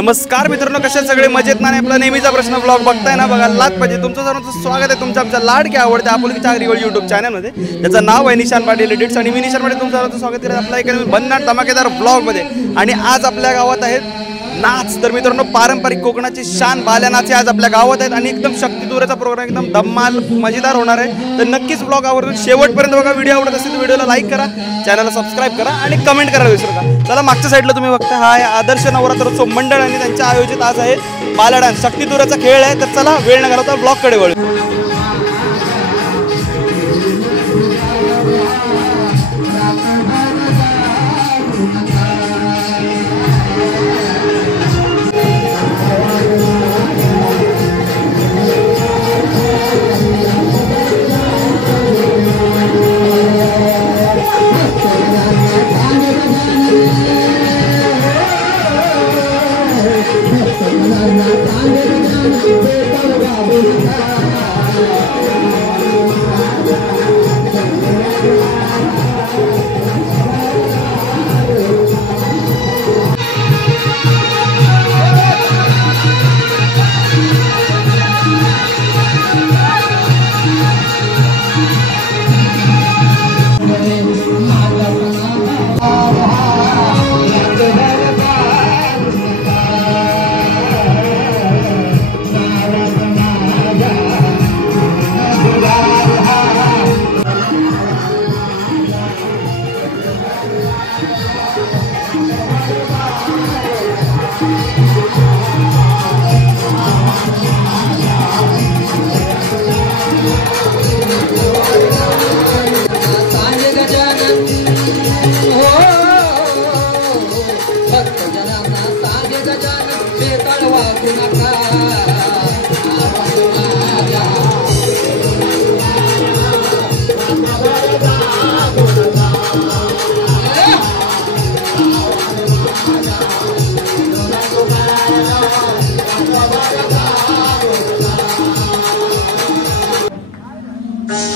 नमस्कार मित्रांनो, कशा सगळे मजेत ना? आपला नेहमीचा प्रश्न ब्लॉग बघताय ना, बघायलाच पाहिजे. तुमचं सर्वांचं स्वागत आहे तुमच्या आमच्या लाडक्या आवडत्या आपुलकीच्या आगरीगोल्ड यूट्यूब चॅनलमध्ये. त्याचं नाव आहे निशान पाटील एडिट्स आणि मी निशान पाटील तुमचं सर्वांचं स्वागत करत आपल्या एका भन्नाट धमाकेदार ब्लॉगमध्ये. आणि आज आपल्या गावात आहेत नाच. तर मित्रांनो, पारंपरिक कोकणाची शान बाल्या नाचे आज आपल्या गावात आहेत आणि एकदम शक्तिदुराचा प्रोग्राम एकदम धम्माल मजेदार होणार आहे. तर नक्कीच ब्लॉग आवडून शेवटपर्यंत बघा. व्हिडिओ आवडत असेल तर व्हिडिओला लाईक करा, चॅनलला सबस्क्राईब करा आणि कमेंट करायला विसरू नका. चला, मागच्या साईडला तुम्ही बघता हा आहे आदर्श नवरात्रोत्सव मंडळ आणि त्यांच्या आयोजित आज आहे बाला डान्स. शक्तिदुराचा खेळ आहे. तर चला, वेळ न घालवता ब्लॉगकडे वळू.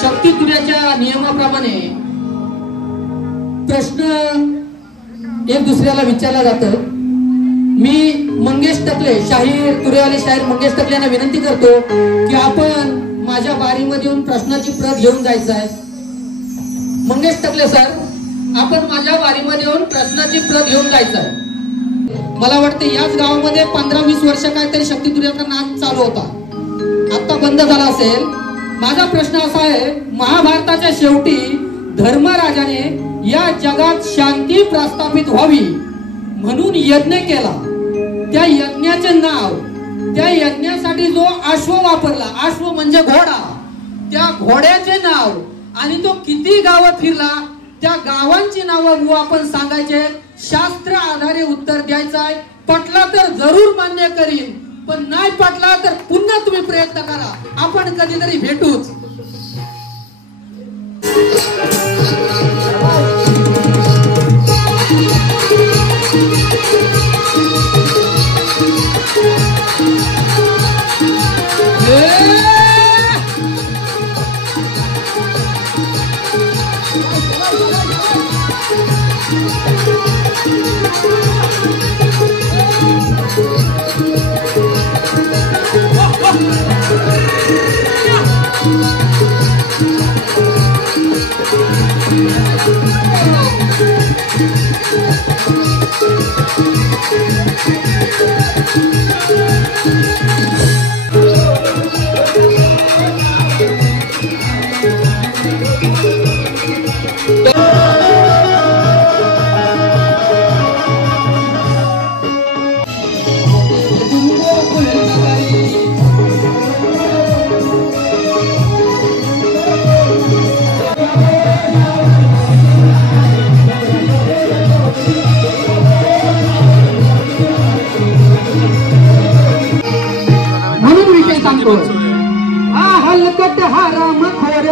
शक्तिदुराच्या नियमाप्रमाणे प्रश्न एक दुसऱ्याला विचारला जातो. मी मंगेश टकले, शाहीर तुरेवाले शाहीर मंगेश टकले यांना विनंती करतो की आपण माझ्या बारीमध्ये येऊन प्रश्नाची प्रत घेऊन जायचं आहे. मंगेश टकले सर, आपण माझ्या बारीमध्ये येऊन प्रश्नाची प्रत घेऊन जायचं आहे. मला वाटतं याच गावामध्ये 15-20 वर्ष काहीतरी शक्तिदुराचा नाच चालू होता, आता बंद झाला असेल. माझा प्रश्न असा आहे, महाभारताच्या शेवटी धर्मराजाने या जगात शांती प्रस्थापित व्हावी म्हणून यज्ञ केला. त्या यज्ञाचे नाव, त्या यज्ञासाठी जो अश्व वापरला, अश्व म्हणजे घोडा, त्या घोड्याचे नाव आणि तो किती गावं फिरला त्या गावांची नावं आपण सांगायचे. शास्त्र आधारे उत्तर द्यायचं आहे. पटला तर जरूर मान्य करीन, पण नाही पटला तर पुन्हा तुम्ही प्रयत्न करा. आपण कधीतरी भेटूच. म्हणून विषय सांगतो, हा हलकट हा रामखोर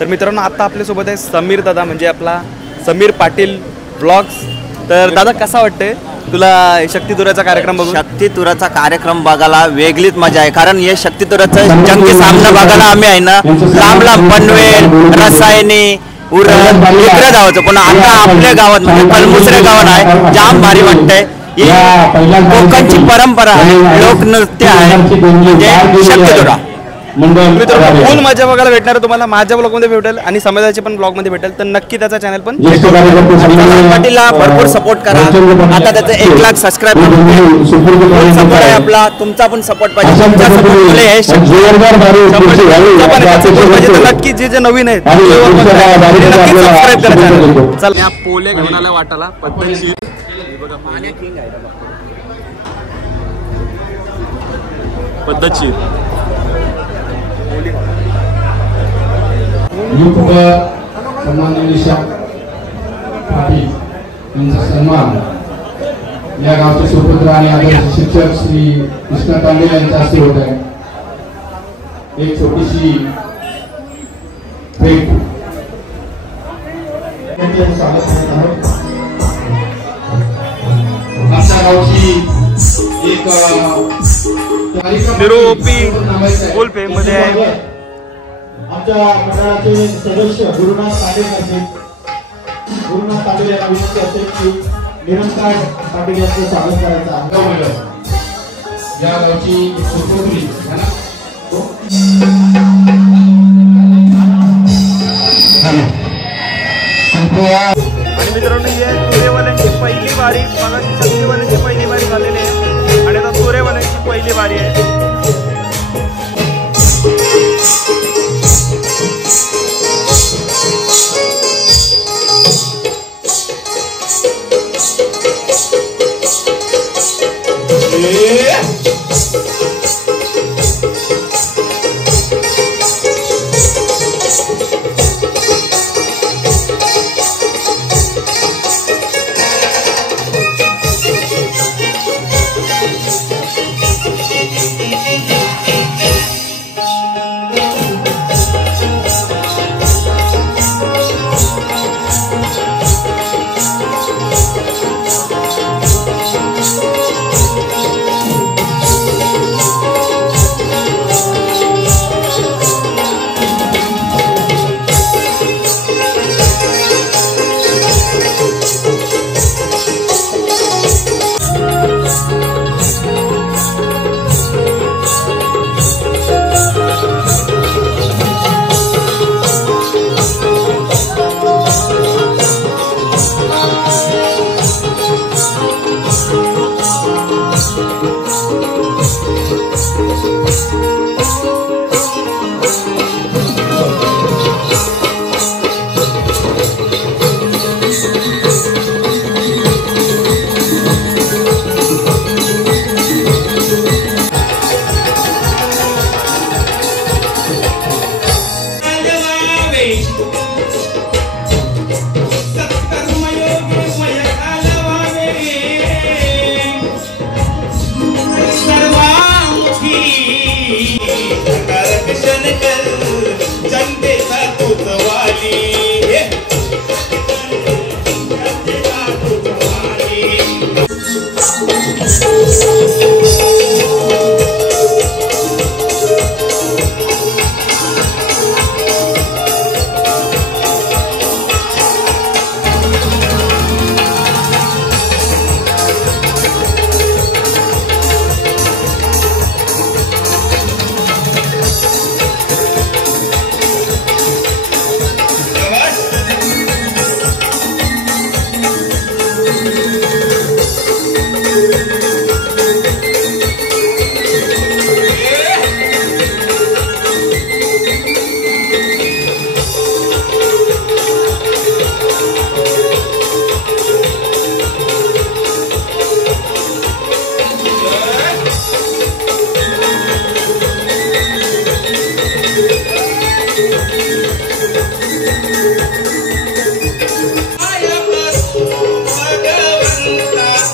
तर मित्रांनो आता आपल्यासोबत आहे समीर दादा, म्हणजे आपला समीर पाटील ब्लॉग्स. तर दादा कसा वाटतंय तुला शक्तितुराचा कार्यक्रम बघून? शक्तितुराचा कार्यक्रम बघायला वेगळीच मजा आहे, कारण हे शक्तितुराचं जंगी सामना बघायला आम्ही आहे ना लांब लांब पनवेल, रसायनी, उरण इकडे जायचं, पण आता आपल्या गावात म्हणजे कलमुसरे गावात आहे, जाम भारी वाटतंय. ही कोकणची परंपरा आहे, लोकनृत्य आहे, म्हणजे शक्तितुरा. मित्रांनो फुल मजा बघायला भेटणार आहे तुम्हाला. माझ्या ब्लॉगमध्ये भेटेल आणि समाजाच्या पण ब्लॉगमध्ये भेटेल, तर नक्की त्याचा चॅनल पण पाटीलला भरपूर सपोर्ट करा. आता त्याचं 1 लाख सबस्क्राईबर सपोर्ट आहे आपला, तुमचा पण सपोर्ट पाहिजे. तुमचा सपोर्ट मुले हे पाहिजे, नक्की जे जे नवीन आहेत नक्की सबस्क्राईब करा चॅनल. चला या पोले घेऊन आला वाटाला पद्धतशीर. युक्त सन्माननीय पाटील यांचा सन्मान या गावचे सुपुत्र आणि आदर्श शिक्षक श्री कृष्ण तांबे यांच्या हस्ते होत आहे. एक छोटीशी भेट आमच्या गावची एक निरोपी फुल फेम मध्ये आहे. आमच्या मंडळाचे सदस्य गुरुनाथ पाटील यांना विनंती असेल की निरंकार पाटील यांचं स्वागत करायचं. या गावची सुपुत्री आणि मित्रांनो ही आहे तुरेवाल्यांची पहिली वारी. बघा शक्तिवाल्यांची पहिली वारी झालेली आहे आणि आता तुरेवाल्यांची पहिली वारी आहे.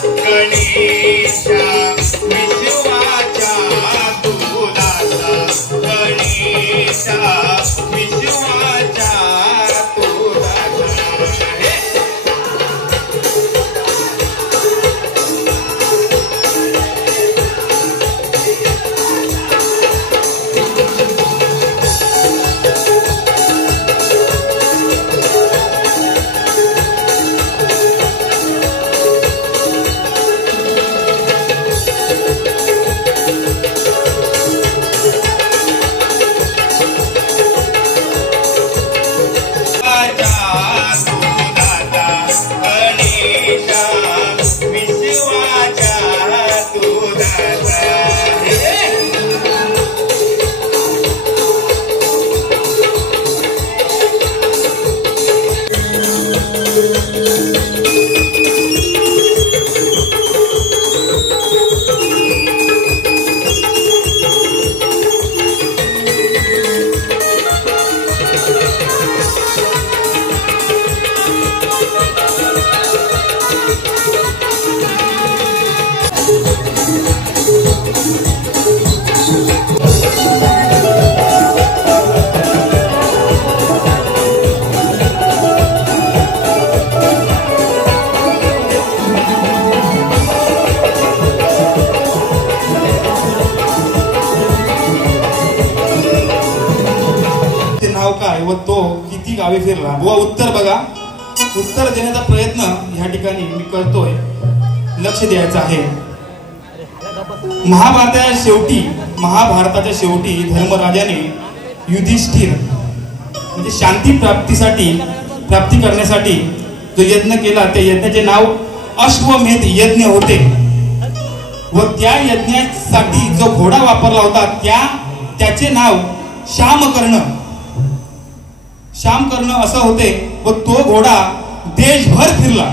गणेशा विश्वाच्या तुलाचा गणेश व तो किती गावे फिरला बुवा उत्तर बघा. उत्तर देण्याचा प्रयत्न ह्या ठिकाणी मी करतोय, लक्ष द्यायचं आहे. महाभारताच्या शेवटी धर्मराजाने युधिष्ठिर म्हणजे शांती प्राप्ती करण्यासाठी जो यज्ञ केला त्या यज्ञाचे नाव अश्वमेध यज्ञ होते व त्या यज्ञासाठी जो घोडा वापरला होता त्याचे नाव श्यामकर्ण असं होते व तो घोडा देशभर फिरला.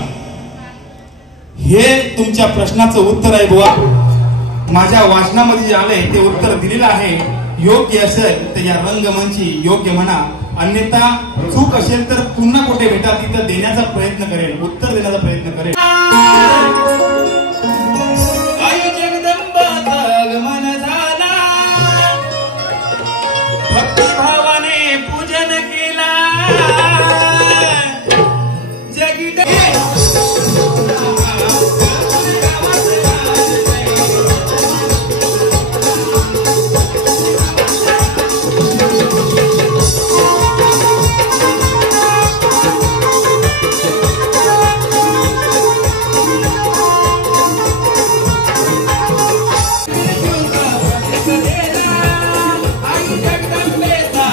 हे तुमच्या प्रश्नाचं उत्तर आहे बुवा. माझ्या वाचनामध्ये जे आलंय ते उत्तर दिलेलं आहे. योग्य असेल तर या रंगमंची योग्य म्हणा, अन्यथा चूक असेल तर पुन्हा कुठे भेटा तिथं देण्याचा प्रयत्न करेल, उत्तर देण्याचा प्रयत्न करेल. आई जगदंबाचा आगमन झाला, भक्तिभावाने पूजन केला. आई जगदंबेचा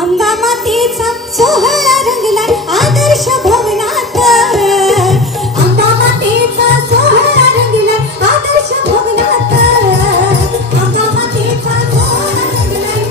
अंबा मातेचा सोहळा रंगलाय आदर्श भवनात अंबा मातेचा सोहळा रंगलाय आदर्श भवनात अंबा मातेचा सोहळा रंगलाय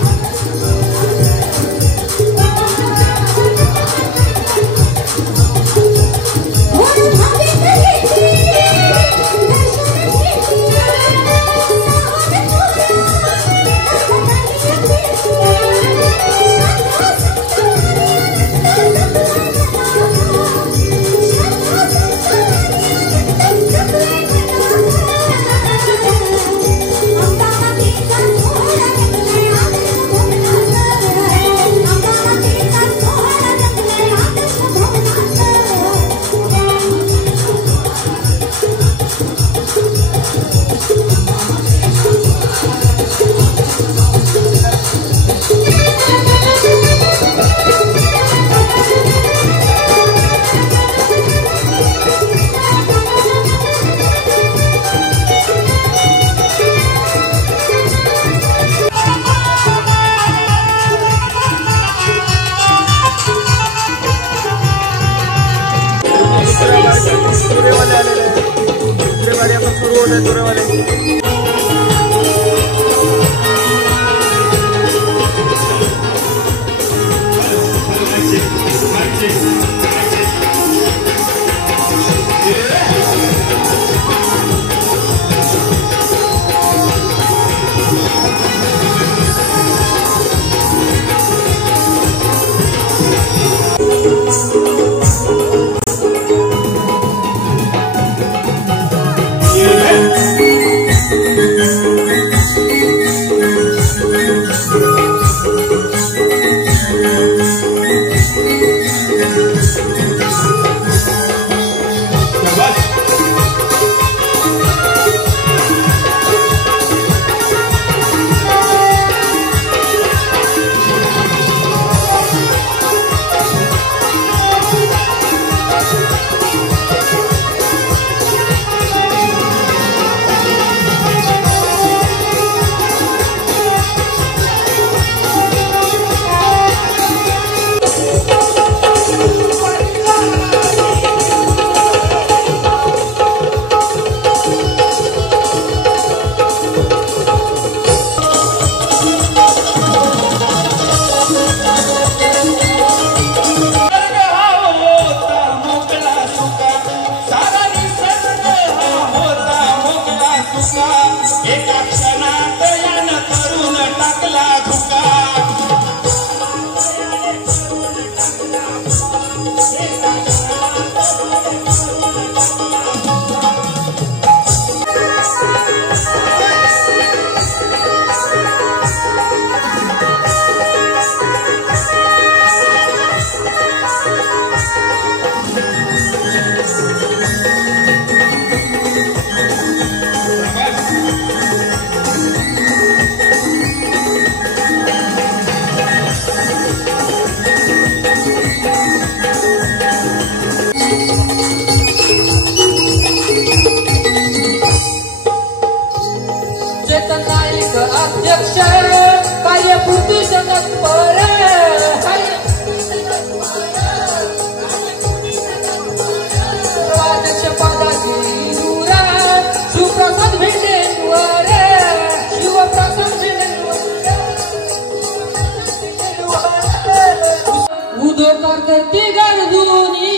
उदोकार करते गरजूनी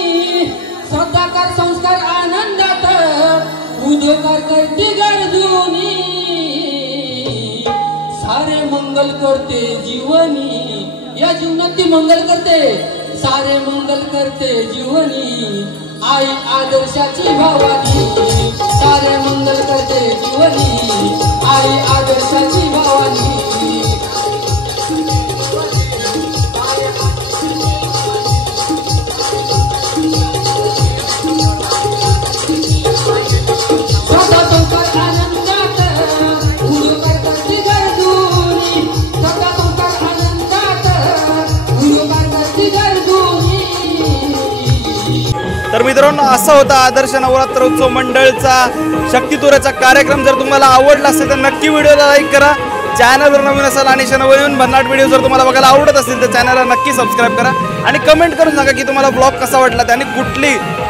सदाकार संस्कार आनंदात उदोकार करते गरजूनी सारे मंगल करते जीवनी या जीवनात ती मंगल करते सारे मंगल करते जीवनी आई आदर्शाची भावानी सारे मंगल करते जीवनी आई आदर्शाची भावानी तर मित्रांनो असा होता आदर्श नवरात्र उत्सव मंडळचा शक्तितुराचा कार्यक्रम। जर तुम्हाला आवडला असेल तर नक्की व्हिडिओला लाईक करा चॅनलवर नवीन असाल आणि नवीन भन्नाट व्हिडिओ जर तुम्हाला बघायला आवडत असतील तर चॅनलला नक्की सबस्क्राईब करा आणि कमेंट करून सांगा की तुम्हाला ब्लॉग कसा वाटला आणि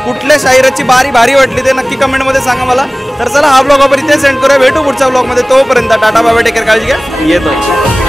कुठल्या शाहिराची बारी भारी वाटली ते नक्की कमेंटमध्ये सांगा मला. तर चला हा ब्लॉग आपण इथे सेंड करूया. भेटू पुढच्या ब्लॉगमध्ये. तोपर्यंत टाटा बाय बाय, टेक केअर, काळजी घ्या. येतो.